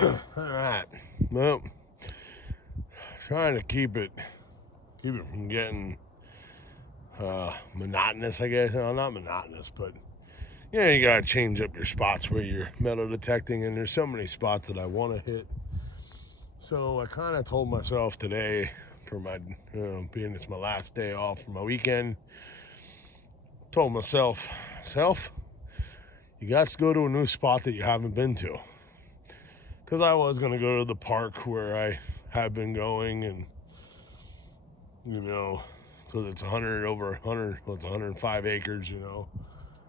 All right. Well, trying to keep it from getting monotonous, I guess. No, not monotonous, but you gotta change up your spots where you're metal detecting, and there's so many spots that I want to hit. So I kind of told myself today, for my being it's my last day off for my weekend, told myself, you got to go to a new spot that you haven't been to. Because I was going to go to the park where I have been going, and because it's 105 acres,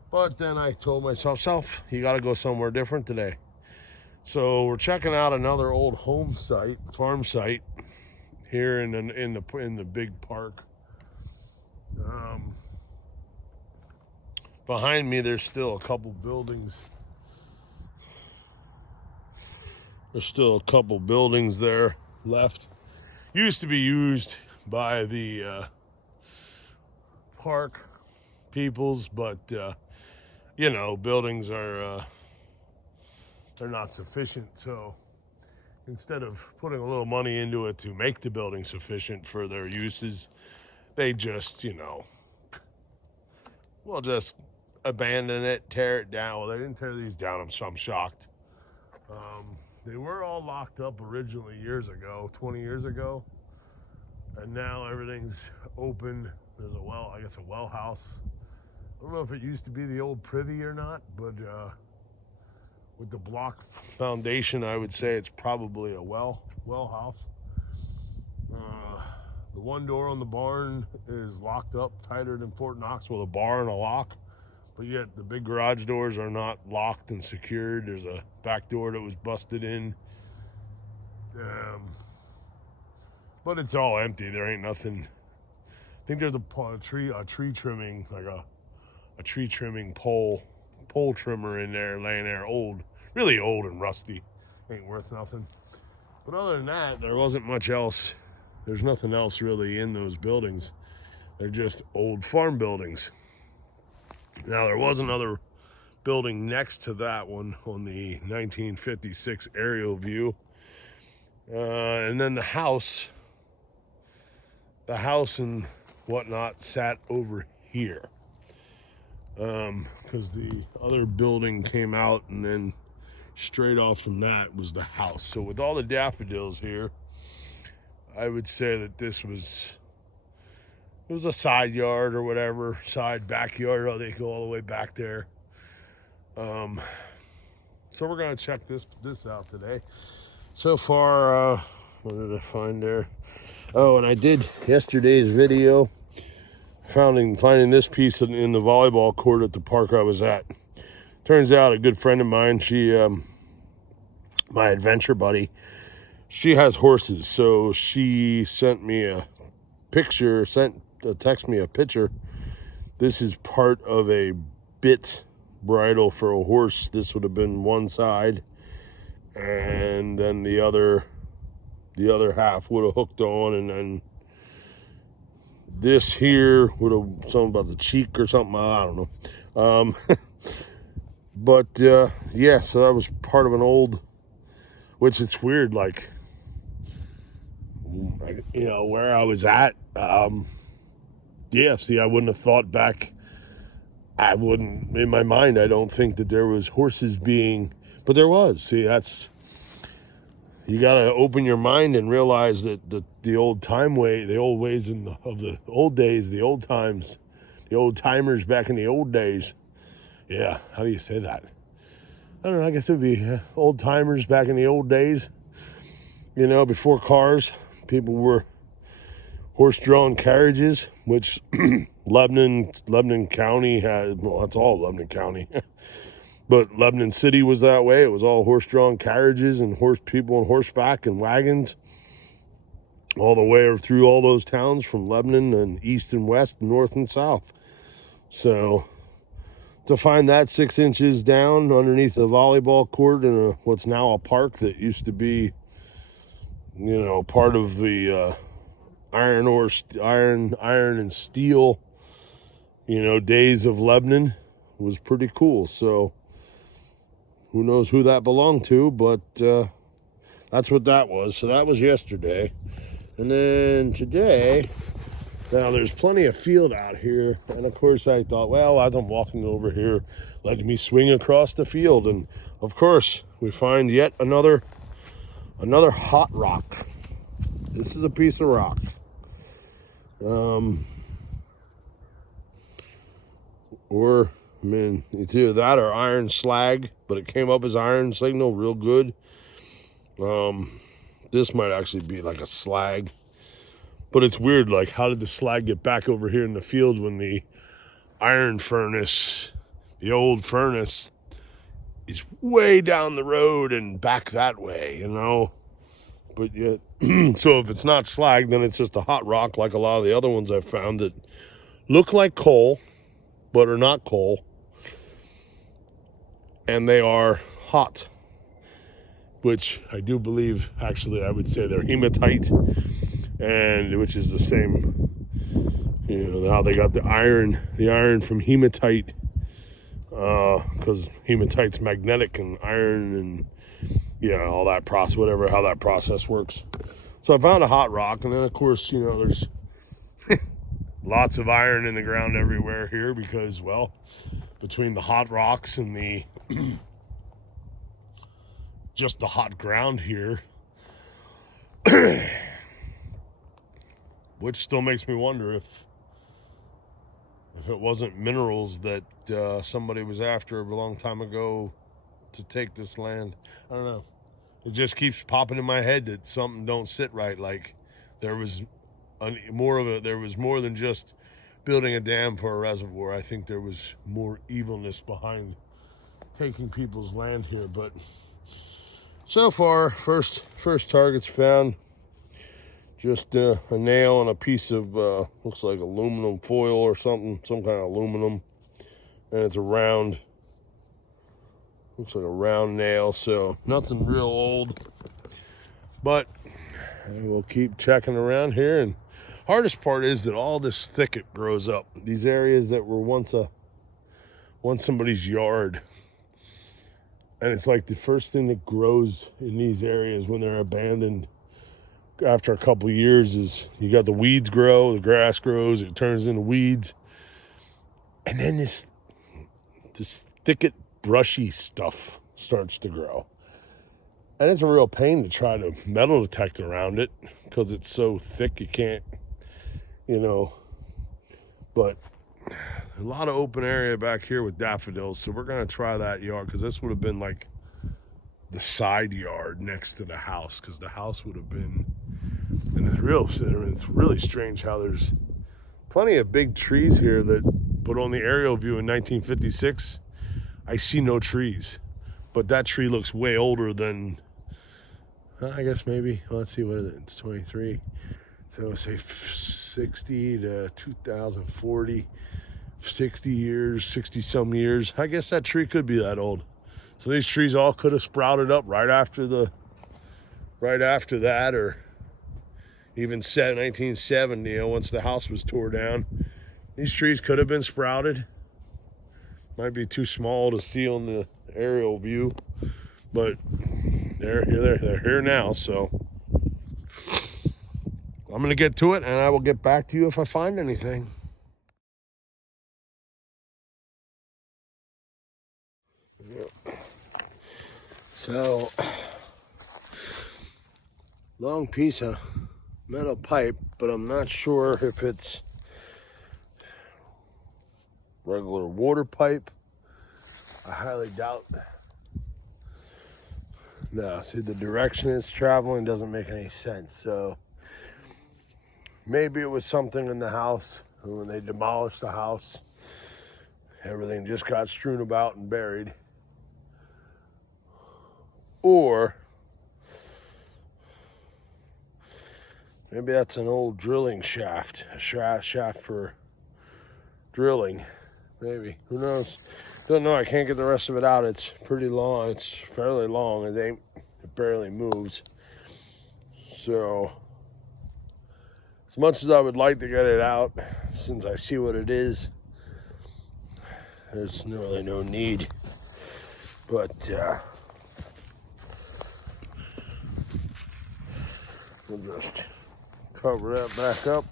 But then I told myself, you got to go somewhere different today. So we're checking out another old farm site here in the big park. Behind me, there's still a couple buildings. There's still a couple buildings there left. Used to be used by the park peoples, but buildings are they're not sufficient. So instead of putting a little money into it to make the building sufficient for their uses, they just just abandon it, tear it down. Well, they didn't tear these down, so I'm shocked. They were all locked up originally 20 years ago, and now everything's open. There's a well house. I don't know if it used to be the old privy or not, but with the block foundation, I would say it's probably a well house. The one door on the barn is locked up tighter than Fort Knox with a bar and a lock, but yet the big garage doors are not locked and secured. There's a back door that was busted in. But it's all empty. There ain't nothing. I think there's a tree trimming, like a tree trimming pole trimmer in there, laying there, really old and rusty. Ain't worth nothing. But other than that, there wasn't much else. There's nothing else really in those buildings. They're just old farm buildings. Now, there was another building next to that one on the 1956 aerial view. And then the house and whatnot sat over here. Because the other building came out, and then straight off from that was the house. So with all the daffodils here, I would say that it was a side yard or whatever, backyard. Oh, they go all the way back there. So we're gonna check this out today. So far, what did I find there? Oh, and I did yesterday's video finding this piece in the volleyball court at the park I was at. Turns out a good friend of mine, she my adventure buddy, she has horses, so she sent me a picture, text me a picture. This is part of a bit bridle for a horse. This would have been one side, and then the other half would have hooked on, and then this here would have something about the cheek or something. I don't know. But yeah, so that was part of an old, which it's weird, like, where I was at. Yeah, see, I wouldn't have thought back. In my mind, I don't think that there was horses but there was. See, you got to open your mind and realize that the old ways of the old days, the old times, the old timers back in the old days. Yeah, how do you say that? I don't know, I guess it would be old timers back in the old days. Before cars, people were horse-drawn carriages, which Lebanon County had. Well, that's all Lebanon County. But Lebanon City was that way. It was all horse-drawn carriages and people on horseback and wagons all the way through all those towns from Lebanon and east and west, north and south. So to find that 6 inches down underneath a volleyball court in what's now a park that used to be, part of the iron and steel, days of Lebanon, was pretty cool. So who knows who that belonged to, but That's what that was. So that was yesterday. And then today, now there's plenty of field out here. And of course I thought, well, as I'm walking over here, let me swing across the field. And of course we find yet another hot rock. This is a piece of rock. Or, I mean, it's either that or iron slag, but it came up as iron signal real good. This might actually be like a slag. But it's weird, like, how did the slag get back over here in the field when the iron furnace, the old furnace, is way down the road and back that way, you know? But yet, so if it's not slag, then it's just a hot rock like a lot of the other ones I've found that look like coal, but are not coal. And they are hot, which I do believe, actually, I would say they're hematite, and which is the same, you know, how they got the iron from hematite, because hematite's magnetic and iron and, yeah, all that process, whatever, how that process works. So I found a hot rock, and then of course, you know, there's lots of iron in the ground everywhere here because, well, between the hot rocks and the just the hot ground here, which still makes me wonder if it wasn't minerals that somebody was after a long time ago to take this land. I don't know. It just keeps popping in my head that something don't sit right. Like there was there was more than just building a dam for a reservoir. I think there was more evilness behind taking people's land here. But so far, first targets found. Just a nail and a piece of looks like aluminum foil or something, some kind of aluminum, and it's a round. Looks like a round nail, so nothing real old. But we'll keep checking around here. And hardest part is that all this thicket grows up. These areas that were once somebody's yard. And it's like the first thing that grows in these areas when they're abandoned after a couple of years is you got the weeds grow, the grass grows, it turns into weeds. And then this thicket, brushy stuff starts to grow. And it's a real pain to try to metal detect around it because it's so thick you can't, you know. But a lot of open area back here with daffodils, so we're going to try that yard because this would have been like the side yard next to the house, because the house would have been, and it's really strange how there's plenty of big trees here that, but on the aerial view in 1956, I see no trees. But that tree looks way older than, I guess maybe, let's see, what is it? It's 23. So say 60 to 2040, 60 years, 60 some years. I guess that tree could be that old. So these trees all could have sprouted up right after that, or even 1970, you know, once the house was tore down. These trees could have been sprouted. Might be too small to see on the aerial view, but they're here now. So I'm gonna get to it, and I will get back to you if I find anything. So, long piece of metal pipe, but I'm not sure if it's regular water pipe. I highly doubt. No, see, the direction it's traveling doesn't make any sense. So maybe it was something in the house, and when they demolished the house, everything just got strewn about and buried. Or maybe that's an old drilling shaft, a shaft for drilling. Maybe, who knows? Don't know. I can't get the rest of it out. It's pretty long. It's fairly long. It barely moves. So, as much as I would like to get it out, since I see what it is, there's really no need. But We'll just cover that back up.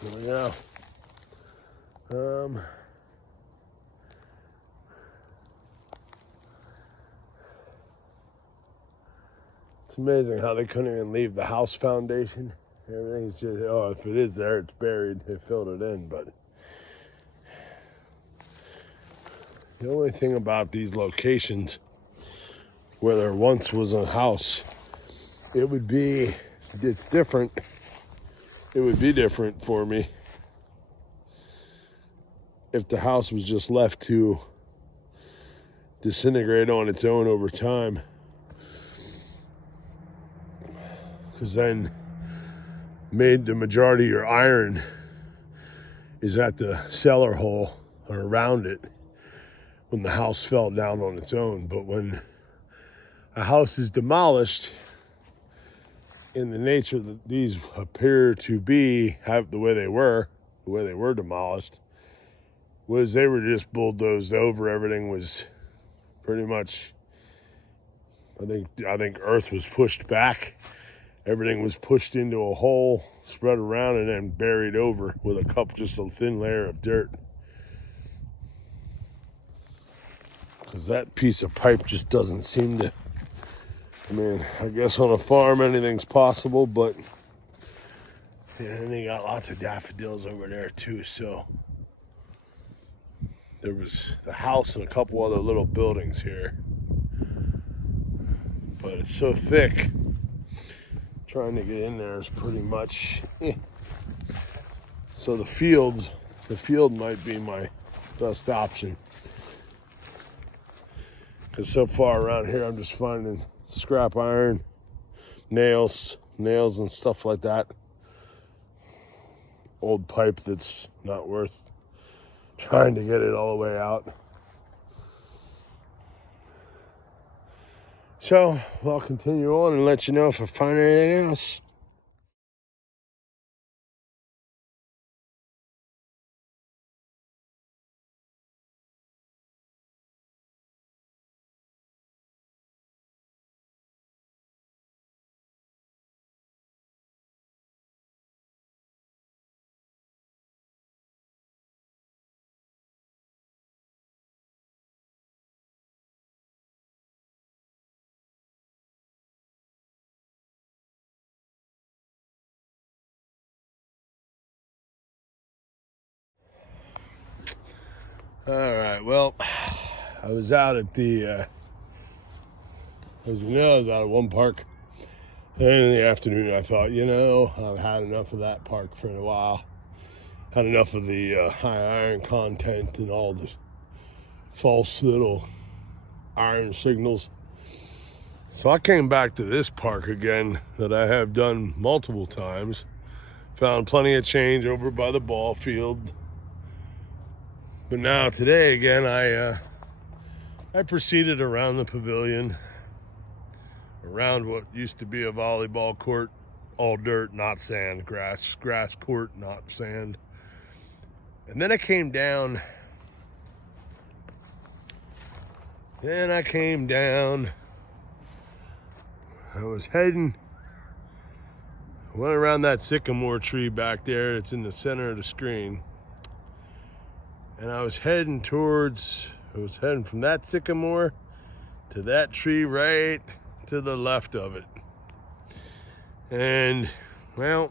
There we go. It's amazing how they couldn't even leave the house foundation. Everything's just, oh, if it is there, it's buried. They filled it in, but the only thing about these locations where there once was a house, it's different. It would be different for me if the house was just left to disintegrate on its own over time. Because then made the majority of your iron is at the cellar hole or around it when the house fell down on its own. But when a house is demolished, in the nature that these appear to be, have the way they were demolished, was they were just bulldozed over. Everything was pretty much, I think earth was pushed back. Everything was pushed into a hole, spread around, and then buried over with just a thin layer of dirt. Because that piece of pipe just doesn't seem to, I mean, I guess on a farm anything's possible, but yeah, and they got lots of daffodils over there too, so there was the house and a couple other little buildings here. But it's so thick, trying to get in there is pretty much So the field might be my best option. Because so far around here I'm just finding scrap iron, nails and stuff like that. Old pipe that's not worth trying to get it all the way out. So I'll continue on and let you know if I find anything else. All right, well, I was out at one park. And in the afternoon, I thought, I've had enough of that park for a while. Had enough of the high iron content and all the false little iron signals. So I came back to this park again that I have done multiple times. Found plenty of change over by the ball field. But now today again, I proceeded around the pavilion, around what used to be a volleyball court, all dirt, not sand, grass court, not sand. And then I came down. I was went around that sycamore tree back there. It's in the center of the screen. And I was heading from that sycamore to that tree right to the left of it. And, well,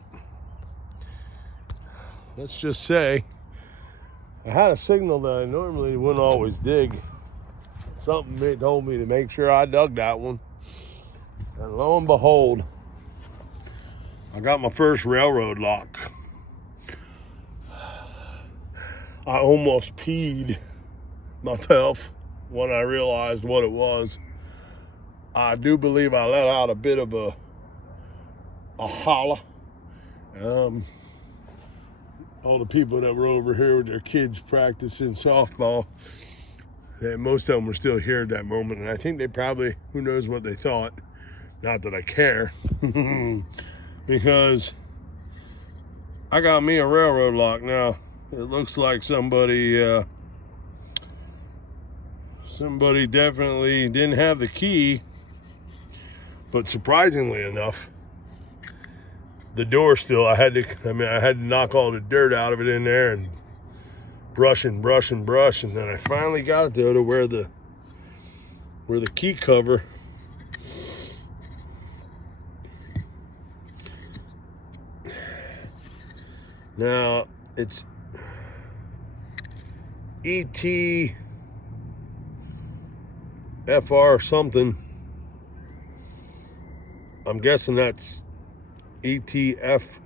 let's just say I had a signal that I normally wouldn't always dig. Something told me to make sure I dug that one. And lo and behold, I got my first railroad lock. I almost peed myself when I realized what it was. I do believe I let out a bit of a holler. All the people that were over here with their kids practicing softball, most of them were still here at that moment, and I think they probably, who knows what they thought. Not that I care, because I got me a railroad lock now. It looks like somebody definitely didn't have the key, but surprisingly enough, the door still, I had to knock all the dirt out of it in there and brush, and then I finally got it though to where the key cover now it's ETFR something. I'm guessing that's ETFR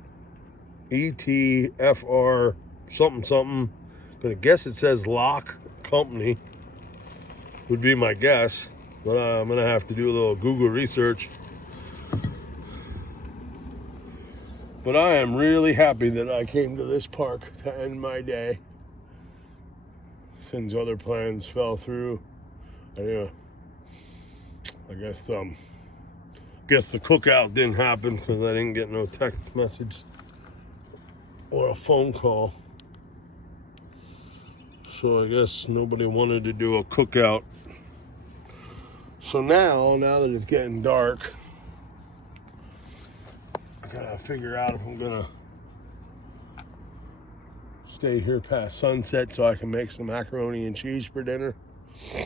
something. Gonna guess it says lock company would be my guess, but I'm gonna have to do a little Google research. But I am really happy that I came to this park to end my day, since other plans fell through. I guess the cookout didn't happen because I didn't get no text message or a phone call. So I guess nobody wanted to do a cookout. So now that it's getting dark, I gotta figure out if I'm gonna stay here past sunset so I can make some macaroni and cheese for dinner. I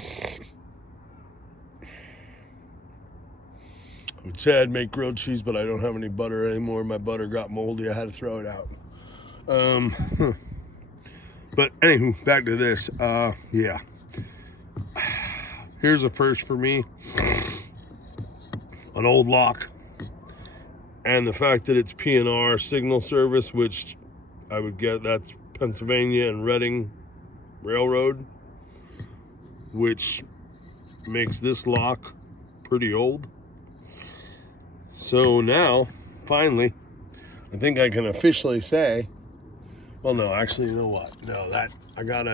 would say I'd make grilled cheese, but I don't have any butter anymore. My butter got moldy. I had to throw it out. But anywho, back to this. Yeah. Here's a first for me. An old lock. And the fact that it's P&R signal service, which I would get, that's Pennsylvania and Reading Railroad, which makes this lock pretty old. So now, finally, I think I can officially say, well, no, actually, you know what? No, that I got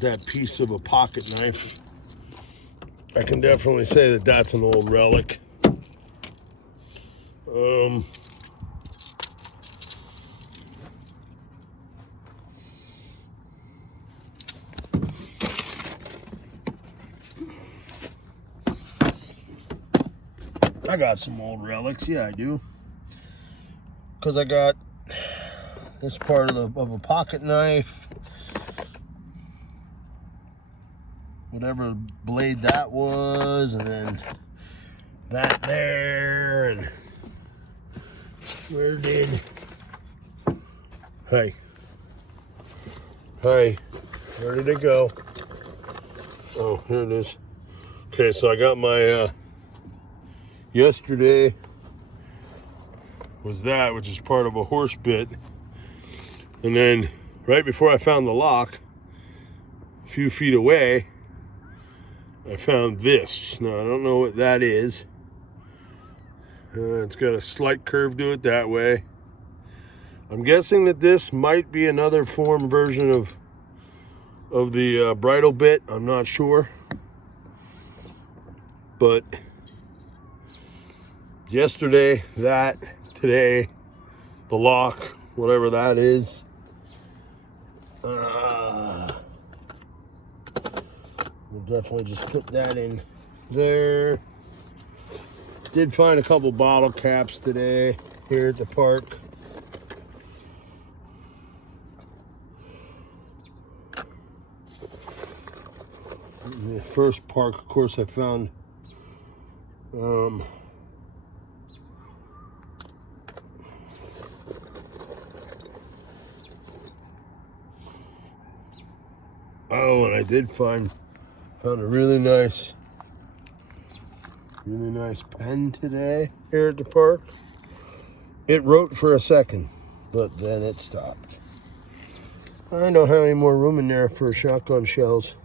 that piece of a pocket knife. I can definitely say that that's an old relic. I got some old relics, yeah, I do. Because I got this part of a pocket knife, whatever blade that was, and then that there, and where did, hey, where did it go? Oh, here it is. Okay, so I got my, yesterday was that, which is part of a horse bit. And then right before I found the lock, a few feet away, I found this. Now, I don't know what that is. It's got a slight curve to it that way. I'm guessing that this might be another version of the bridle bit. I'm not sure. But yesterday, that, today, the lock, whatever that is. We'll definitely just put that in there. Did find a couple bottle caps today here at the park. In the first park, of course, I found oh, and I did found a really nice pen today here at the park. It wrote for a second, but then it stopped. I don't have any more room in there for shotgun shells.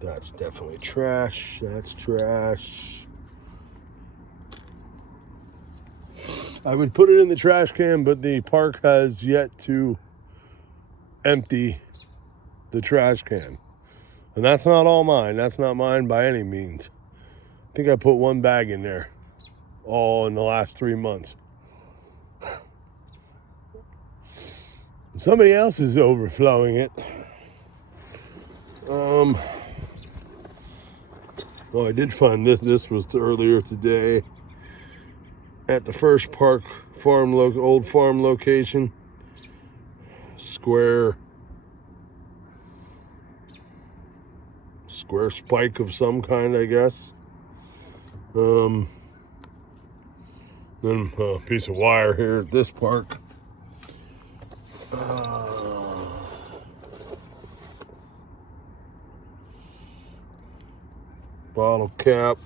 That's definitely trash. That's trash. I would put it in the trash can, but the park has yet to empty the trash can. And that's not all mine. That's not mine by any means. I think I put one bag in there. all in the last 3 months. Somebody else is overflowing it. Well, I did find this. This was earlier today at the First Park old farm location. Square spike of some kind, I guess. Then a piece of wire here at this park. Bottle cap,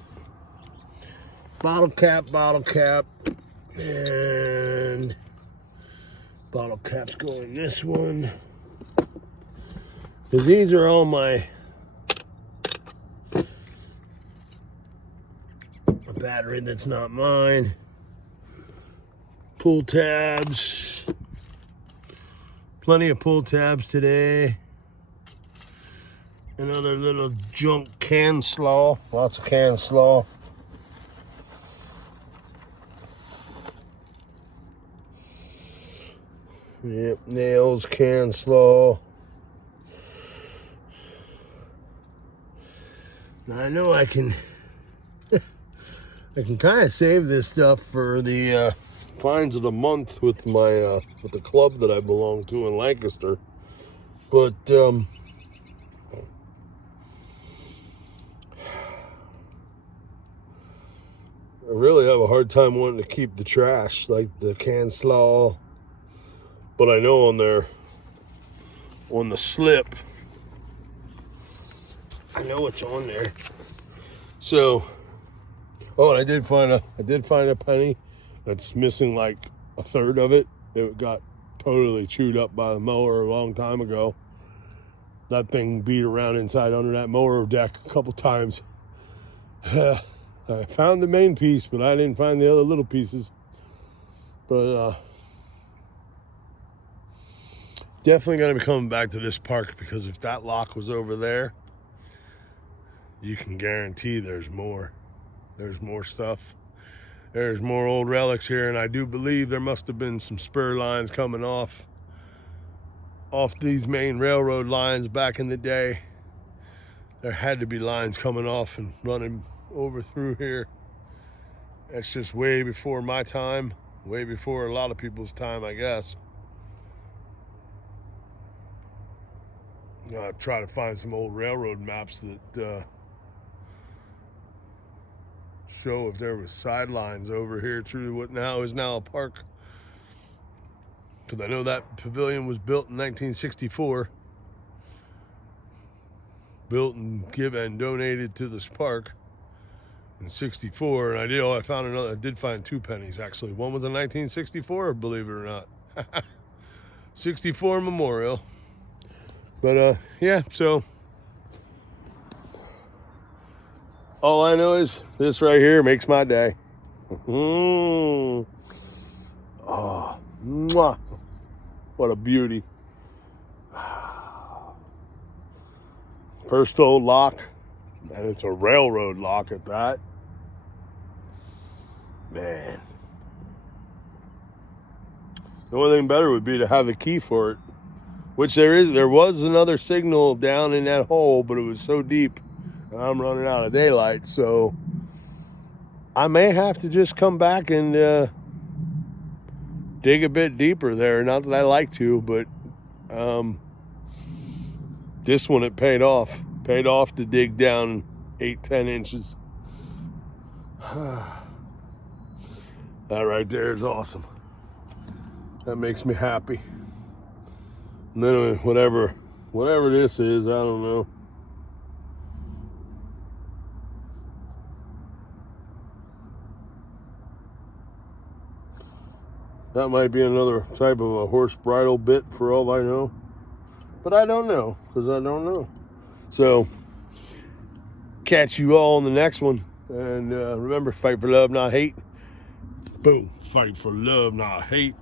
and bottle cap's going this one. Because these are all a battery that's not mine. Pull tabs. Plenty of pull tabs today. Another little junk can slaw. Lots of can slaw. Yep, nails, can slaw. Now I know I can kind of save this stuff for the finds of the month with my with the club that I belong to in Lancaster, but I really have a hard time wanting to keep the trash, like the can slaw. But I know on the slip, I know it's on there. So, oh, and I did find a penny that's missing like a third of it. It got totally chewed up by the mower a long time ago. That thing beat around inside under that mower deck a couple times. I found the main piece, but I didn't find the other little pieces. But definitely going to be coming back to this park, because if that lock was over there, you can guarantee there's more. There's more stuff. There's more old relics here, and I do believe there must have been some spur lines coming off these main railroad lines back in the day. There had to be lines coming off and running over through here. That's just way before my time, way before a lot of people's time, I guess. I'll try to find some old railroad maps that show if there was sidelines over here through what now is a park. Because I know that pavilion was built in 1964. Built and donated to this park in 64. And I did find 2 pennies actually. One was a 1964, believe it or not. 64 memorial. But yeah, so all I know is this right here makes my day. Oh, mwah. What a beauty. First old lock, and it's a railroad lock at that. Man. The only thing better would be to have the key for it. Which there was another signal down in that hole, but it was so deep, and I'm running out of daylight, so I may have to just come back and dig a bit deeper there. Not that I like to, but this one, it paid off. Paid off to dig down 8-10 inches. That right there is awesome. That makes me happy. And then whatever this is, I don't know. That might be another type of a horse bridle bit for all I know. But I don't know, because I don't know. So, catch you all on the next one. And remember, fight for love, not hate. Boom. Fight for love, not hate.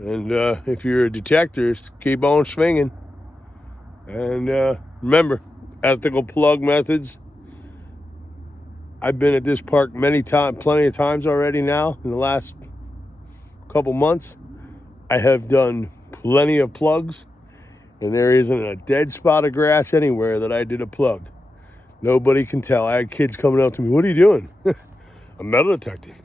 And if you're a detector, keep on swinging. And remember, ethical plug methods I've been at this park plenty of times already now in the last couple months. I have done plenty of plugs, and there isn't a dead spot of grass anywhere that I did a plug. Nobody can tell. I had kids coming up to me, "What are you doing?" "I'm metal detecting."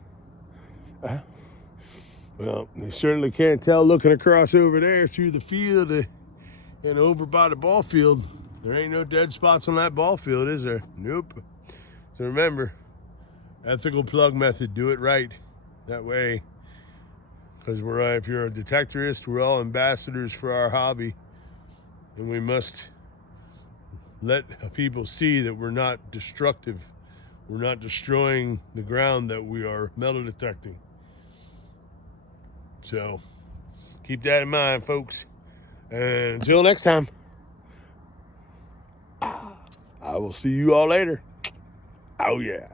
Well, you certainly can't tell looking across over there through the field and over by the ball field. There ain't no dead spots on that ball field, is there? Nope. So remember, ethical plug method, do it right. That way, because if you're a detectorist, we're all ambassadors for our hobby, and we must let people see that we're not destructive. We're not destroying the ground that we are metal detecting. So keep that in mind, folks. And until next time, I will see you all later. Oh, yeah.